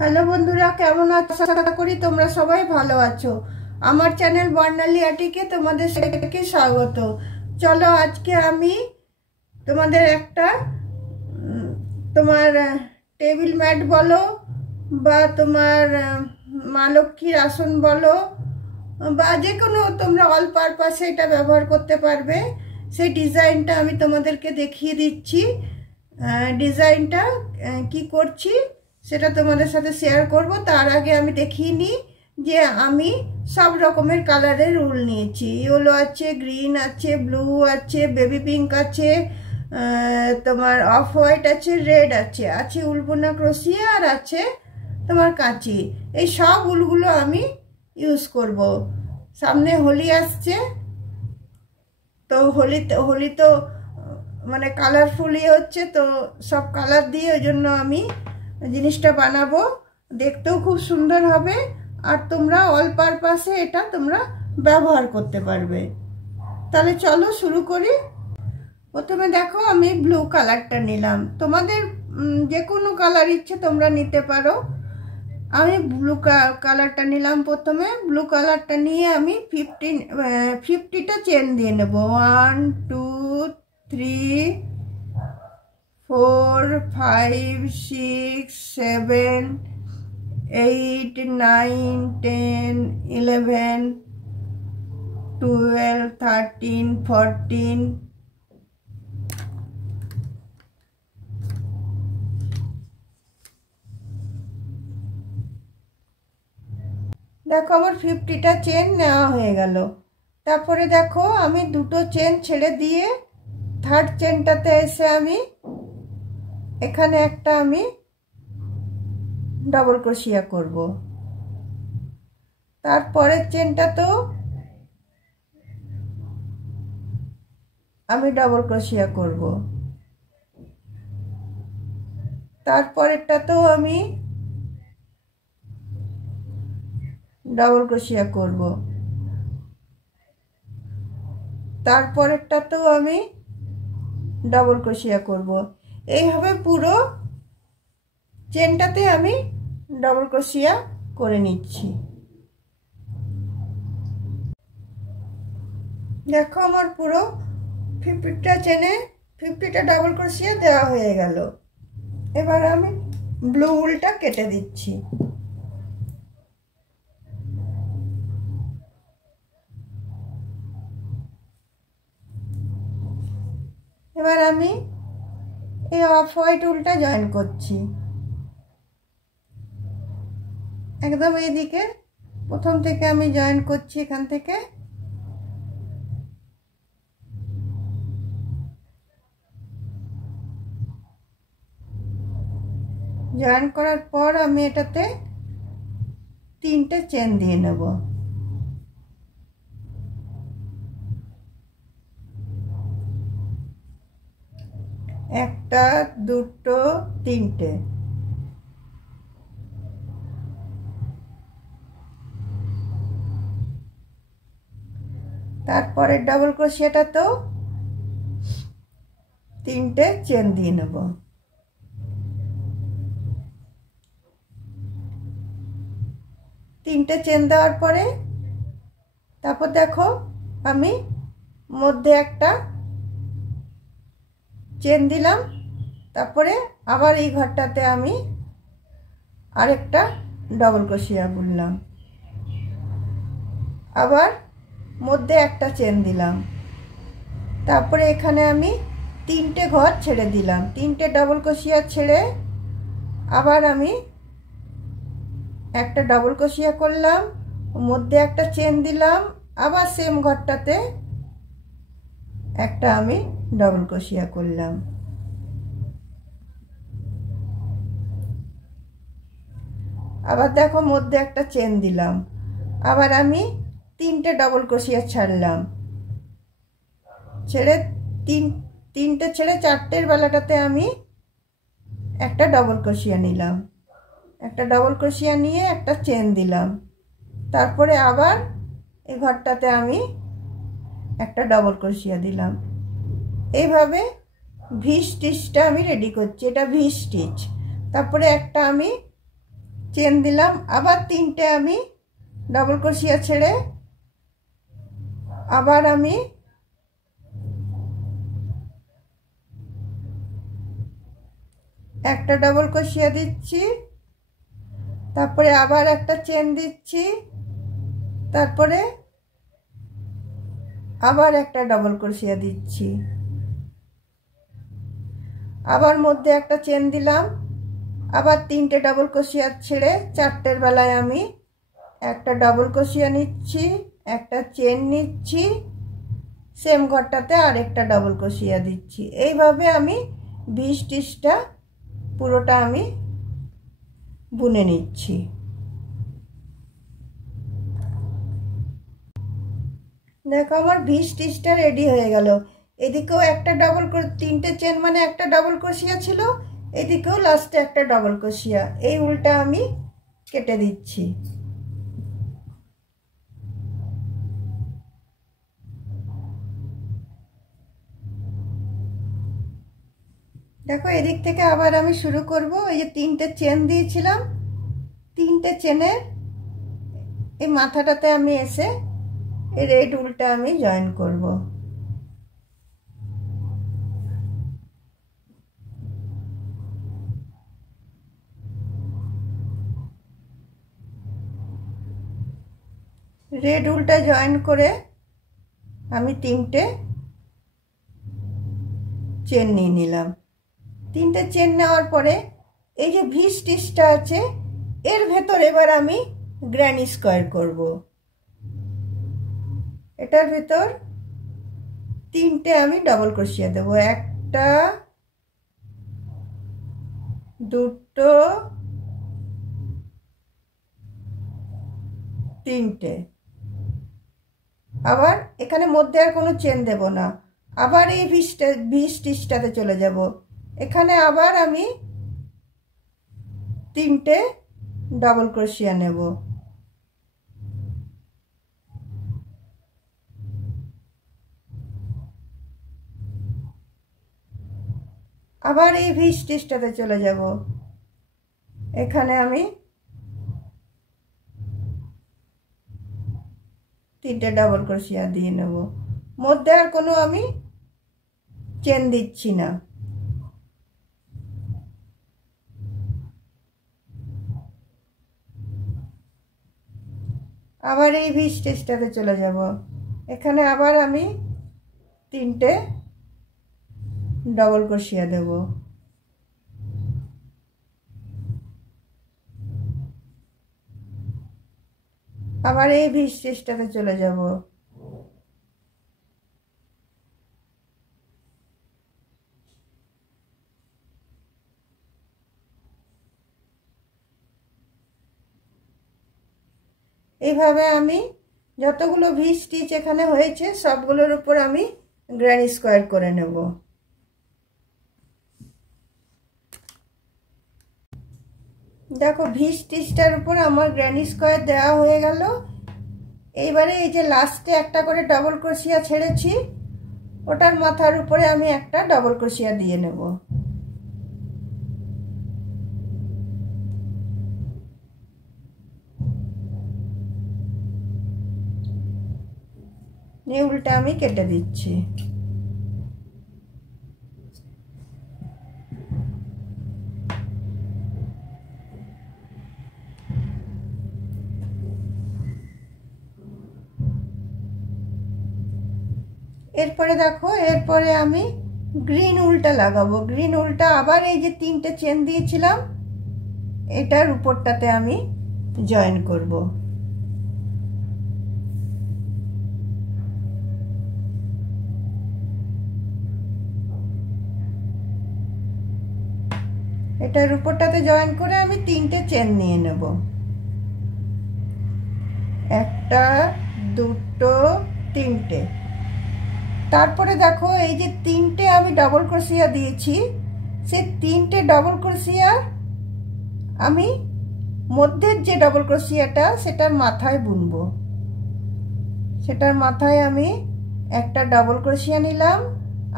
Hello বন্ধুরা, কেমন আছো? আশা করি তোমরা সবাই ভালো আছো। আমার চ্যানেল বর্ণালী আর্টিকে তোমাদের সবাইকে স্বাগত। চলো আজকে আমি তোমাদের একটা তোমার টেবিল ম্যাট বলো বা তোমার মা লক্ষ্মীর আসন বলো বা যে কোনো তোমরা অল পারপাসে এটা ব্যবহার করতে পারবে, সেই ডিজাইনটা আমি তোমাদেরকে দেখিয়ে দিচ্ছি। ডিজাইনটা কি করছি সেটা তোমাদের সাথে শেয়ার করব। তার আগে আমি দেখিয়ে নিই যে আমি সব রকমের কালারের উল নিয়েছি। ইয়েলো আছে, গ্রিন আছে, ব্লু আছে, বেবি পিঙ্ক আছে, তোমার অফ হোয়াইট আছে, রেড আছে, আছে উলবোনা ক্রোশিয়া, আর আছে তোমার কাঁচি। এই সব উলগুলো আমি ইউজ করব। সামনে হোলি আসছে, তো হোলি তো মানে কালারফুলি হচ্ছে, তো সব কালার দিয়ে ওই জন্য আমি জিনিসটা বানাবো। দেখতেও খুব সুন্দর হবে, আর তোমরা অল পারপাসে এটা তোমরা ব্যবহার করতে পারবে। তাহলে চলো শুরু করি। প্রথমে দেখো আমি ব্লু কালারটা নিলাম, তোমাদের যে কোনো কালার ইচ্ছে তোমরা নিতে পারো। আমি ব্লু কালারটা নিলাম। প্রথমে ব্লু কালারটা নিয়ে আমি 50টা চেন দিয়ে নেব। 1 2 3 4 5 6 7 8 9 10 11 12 13 14 দেখো আমার 50টা চেন নেওয়া হয়ে গেল। তারপরে দেখো আমি দুটো চেন ছেড়ে দিয়ে থার্ড চেনটাতে এসে আমি এখানে একটা আমি ডাবল ক্রোশিয়া করব। তারপরের চেনটা তো আমি ডাবল ক্রোশিয়া করব। তারপরেরটাতেও আমি ডাবল ক্রোশিয়া করব। তারপরেরটাতেও আমি ডাবল ক্রোশিয়া করব। এইভাবে পুরো চেনটাতে আমি ডাবল ক্রোশিয়া করে নিচ্ছি। দেখো আমার পুরো 50টা চেনে 50টা ডাবল ক্রোশিয়া দেওয়া হয়ে গেল। এবার আমি ব্লু উলটা কেটে দিচ্ছি। এবার আমি এই অফ হোয়াইট উলটা জয়েন করছি একদম এইদিকে। প্রথম থেকে আমি জয়েন করছি এখান থেকে। জয়েন করার পর আমি এটাতে 3টে চেন দিয়ে নেব। একটা, দুটো, তিনটে। তারপরে ডাবল ক্রোশিয়াটা তো 3টে চেন দিয়ে নেব। তিনটে চেন দেওয়ার পরে তারপর দেখো আমি মধ্যে একটা চেন দিলাম। তারপরে আবার এই ঘরটাতে আমি আরেকটা ডাবল ক্রোশিয়া বুনলাম, আবার মধ্যে একটা চেন দিলাম। তারপরে এখানে আমি 3টে ঘর ছেড়ে দিলাম, 3টে ডাবল ক্রোশিয়া ছেড়ে আবার আমি একটা ডাবল ক্রোশিয়া করলাম, মধ্যে একটা চেন দিলাম, আবার সেম ঘরটাতে একটা আমি ডাবল ক্রোশিয়া করলাম। আবার দেখো মধ্যে একটা চেন দিলাম, আবার আমি 3টে ডাবল ক্রোশিয়া ছাড়লাম, ছেড়ে তিনটে ছেড়ে 4টের বেলাটাতে আমি একটা ডাবল ক্রোশিয়া নিলাম। একটা ডাবল ক্রোশিয়া নিয়ে একটা চেন দিলাম। তারপরে আবার এই ঘরটাতে আমি একটা ডাবল ক্রোশিয়া দিলাম। এইভাবে ভি স্টিচটা আমি রেডি করছি। এটা ভি স্টিচ। তারপরে একটা আমি চেন দিলাম, আবার 3টে আমি ডবল ক্রোশিয়া ছেড়ে আবার আমি একটা ডবল ক্রোশিয়া দিচ্ছি, তারপরে আবার একটা চেন দিচ্ছি, তারপরে আবার একটা ডবল ক্রোশিয়া দিচ্ছি, আবার মধ্যে একটা চেন দিলাম, আবার 3টে ডবল ক্রোশিয়া ছেড়ে 4টের বেলায় আমি একটা ডবল ক্রোশিয়া নিচ্ছি, একটা চেন নিচ্ছি, সেম ঘরটাতে আরেকটা ডবল ক্রোশিয়া দিচ্ছি। এইভাবে আমি 20 স্টিচটা পুরোটা আমি বুনে নিচ্ছি। দেখো আমার 20 স্টিচটা রেডি হয়ে গেল। এদিকেও একটা ডবল 3টে চেন মানে একটা ডবল ক্রোশিয়া ছিল, এদিকেও লাস্টে একটা ডবল ক্রোশিয়া। এই উল্টা আমি কেটে দিচ্ছি। দেখো এদিক থেকে আবার আমি শুরু করব। এই যে 3টে চেন দিয়েছিলাম, 3টে চেনের এই মাথাটাতে আমি এসে এই রেড উলটা আমি জয়েন করব। রেড উলটা জয়েন করে আমি 3টে চেন নিয়ে নিলাম। 3টে চেন নেওয়ার পরে এই যে ভি স্টিচটা আছে এর ভেতর এবার আমি গ্র্যানি স্কোয়ার করব। এটার ভেতর 3টে আমি ডবল ক্রোশিয়া দেব, একটা, দুটো, 3টে। আবার এখানে মধ্যে আর কোনো চেন দেব না, আবার এই ভি স্টিচটাতে চলে যাব। এখানে আবার আমি 3টে ডবল ক্রোশিয়া নেব, আবার এই ভি স্টিচটাতে চলে যাব। এখানে আমি 3টে ডবল ক্রোশিয়া দিয়ে নেব, মধ্যে আর কোনো আমি চেন দিচ্ছি না। আবার এই ভি স্টিচটাতে চলে যাব। এখানে আবার আমি 3টে ডবল ক্রোশিয়া দেব, আবার এই ভি স্টিচটাতে চলে যাব। এইভাবে আমি যতগুলো ভি স্টিচ এখানে হয়েছে সবগুলোর উপর আমি গ্র্যানি স্কোয়ার করে নেব। দেখো ভি স্টিচটার উপর আমার গ্র্যানি স্কোয়ার দেওয়া হয়ে গেল। এইবারে এই যে লাস্টে একটা করে ডবল ক্রোশিয়া ছেড়েছি ওটার মাথার উপরে আমি একটা ডবল ক্রোশিয়া দিয়ে নেব। এই উল্টা আমি কেটে দিচ্ছি। এরপরে দেখো এরপরে আমি গ্রিন উলটা লাগাবো। গ্রিন উলটা আবার এই যে 3টে চেন দিয়েছিলাম এটার উপরটাতে আমি জয়েন করব। এটার উপরটাতে জয়েন করে আমি 3টে চেন নিয়ে নেব, একটা, দুটো, 3টে। তারপরে দেখো এই যে 3টে আমি ডবল ক্রোশিয়া দিয়েছি সেই 3টে ডবল ক্রোশিয়া আমি মধ্যের যে ডবল ক্রোশিয়াটা সেটার মাথায় বুনবো। সেটার মাথায় আমি একটা ডবল ক্রোশিয়া নিলাম,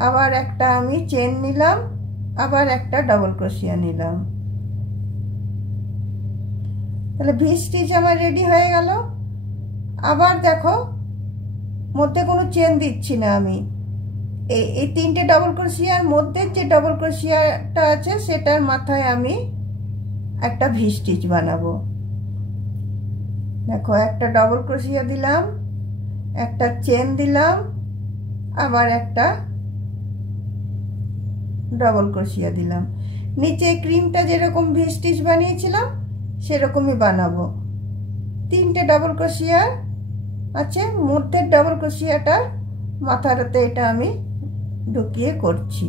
আবার একটা আমি চেন নিলাম, আবার একটা ডবল ক্রোশিয়া নিলাম। তাহলে ভি স্টিচ আমার রেডি হয়ে গেল। আবার দেখো মধ্যে কোনো চেন দিচ্ছি না আমি, এই তিনটে ডবল ক্রোশিয়ার মধ্যে যে ডবল ক্রোশিয়াটা আছে সেটার মাথায় আমি একটা ভি স্টিচ বানাবো। দেখো একটা ডবল ক্রোশিয়া দিলাম, একটা চেন দিলাম, আবার একটা ডবল ক্রোশিয়া দিলাম। নিচে ক্রিমটা যেরকম ভি স্টিচ বানিয়েছিলাম সেরকমই বানাবো। তিনটে ডবল ক্রোশিয়া আছে, মধ্যের ডবল ক্রোশিয়াটার মাথাটাতে এটা আমি ঢুকিয়ে করছি।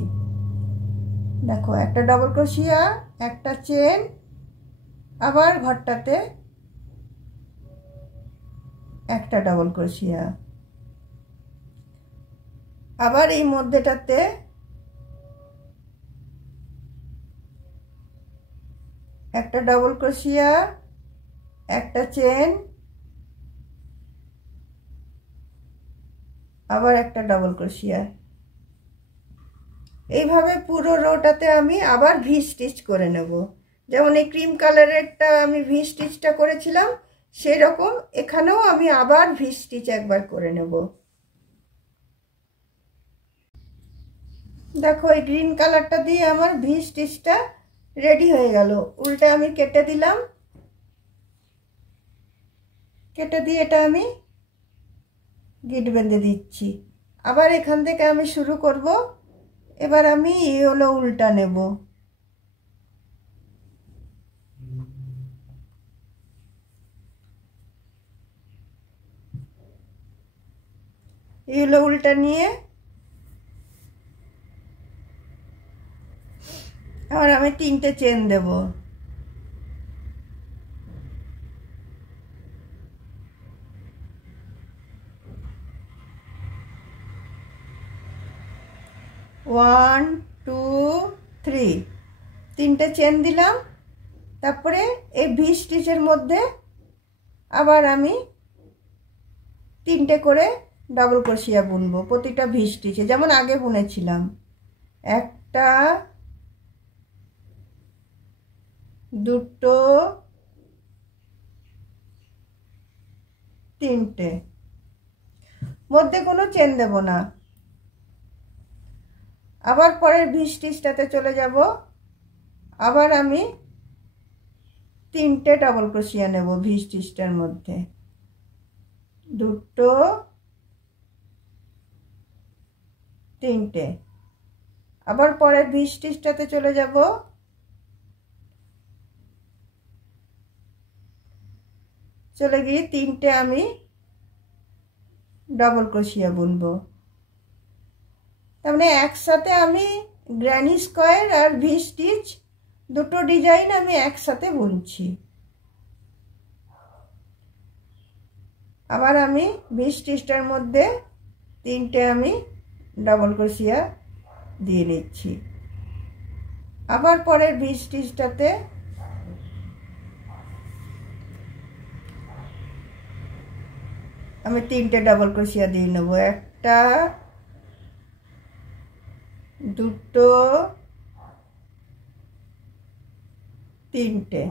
দেখো একটা ডবল ক্রোশিয়া, একটা চেন, আবার ঘরটাতে একটা ডবল ক্রোশিয়া, আবার এই মধ্যেটাতে একটা ডবল ক্রোশিয়া, একটা চেন, আবার একটা ডবল ক্রোশিয়া। এইভাবে পুরো রোটাতে আমি আবার ভি স্টিচ করে নেব। যেমন এই ক্রিম কালারেরটা আমি ভি স্টিচটা করেছিলাম, সেই রকম এখানেও আমি আবার ভি স্টিচ একবার করে নেব। দেখো এই গ্রিন কালারটা দিয়ে আমার ভি স্টিচটা রেডি হয়ে গেল। উল্টে আমি কেটে দিলাম, কেটে দিয়ে এটা আমি গিট বেঁধে দিচ্ছি। আবার এখান থেকে আমি শুরু করব। এবার আমি এই হলো উল্টা নেব, এই হলো উল্টা নিয়ে আবার আমি তিনটে চেন দেব। ওয়ান টু থ্রি, তিনটে চেন দিলাম। তারপরে এই ভি স্টিচের মধ্যে আবার আমি তিনটে করে ডাবল ক্রোশিয়া বুনবো প্রতিটা ভি স্টিচে, যেমন আগে বুনেছিলাম। একটা, দুটো, তিনটে, মধ্যে কোনো চেন দেব না। আবার পরের ভি স্টিচটাতে চলে যাব। আবার আমি তিনটে ডাবল ক্রোশিয়া নেব ভি স্টিচটার মধ্যে, দুটো, তিনটে। আবার পরের ভি স্টিচটাতে চলে যাব। চলে গিয়ে তিনটে আমি ডাবল ক্রোশিয়া বুনবো। তার মানে একসাথে আমি গ্র্যানি স্কোয়ার আর ভি স্টিচ দুটো ডিজাইন আমি একসাথে বুনছি। আবার আমি ভি স্টিচটার মধ্যে তিনটে আমি ডাবল ক্রোশিয়া দিয়ে নিচ্ছি। আবার পরের ভি স্টিচটাতে আমি তিনটে ডাবল ক্রোশিয়া দিয়ে নেব। একটা, দুটো, তিনটে।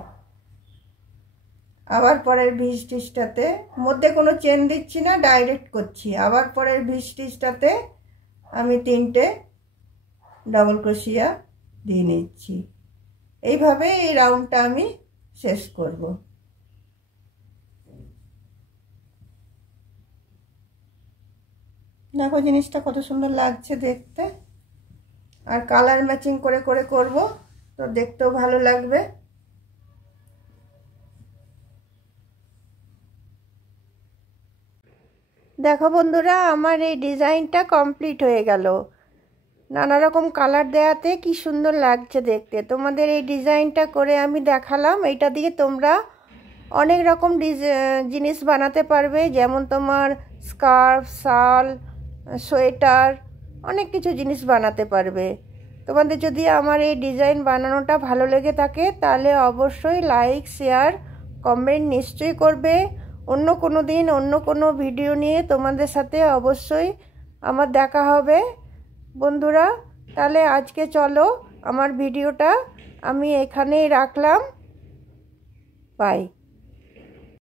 আবার পরের ভি স্টিচটাতে মধ্যে কোনো চেন দিচ্ছি না, ডাইরেক্ট করছি। আবার পরের ভি স্টিচটাতে আমি তিনটে ডাবল ক্রোশিয়া দিয়ে নিচ্ছি। এইভাবে এই রাউন্ডটা আমি শেষ করব। দেখো জিনিসটা কত সুন্দর লাগছে দেখতে, আর কালার ম্যাচিং করে করে করব তো দেখতেও ভালো লাগবে। দেখো বন্ধুরা, আমার এই ডিজাইনটা কমপ্লিট হয়ে গেল। নানা রকম কালার দেওয়াতে কি সুন্দর লাগছে দেখতে। তোমাদের এই ডিজাইনটা করে আমি দেখালাম। এইটা দিয়ে তোমরা অনেক রকম জিনিস বানাতে পারবে, যেমন তোমার স্কার্ফ, শাল, সোয়েটার, অনেক কিছু জিনিস বানাতে পারবে। তোমাদের যদি আমার এই ডিজাইন বানানোটা ভালো লেগে থাকে তাহলে অবশ্যই লাইক, শেয়ার, কমেন্ট নিশ্চয়ই করবে। অন্য কোনো দিন অন্য কোনো ভিডিও নিয়ে তোমাদের সাথে অবশ্যই আমার দেখা হবে বন্ধুরা। তাহলে আজকে চলো আমার ভিডিওটা আমি এখানেই রাখলাম। বাই।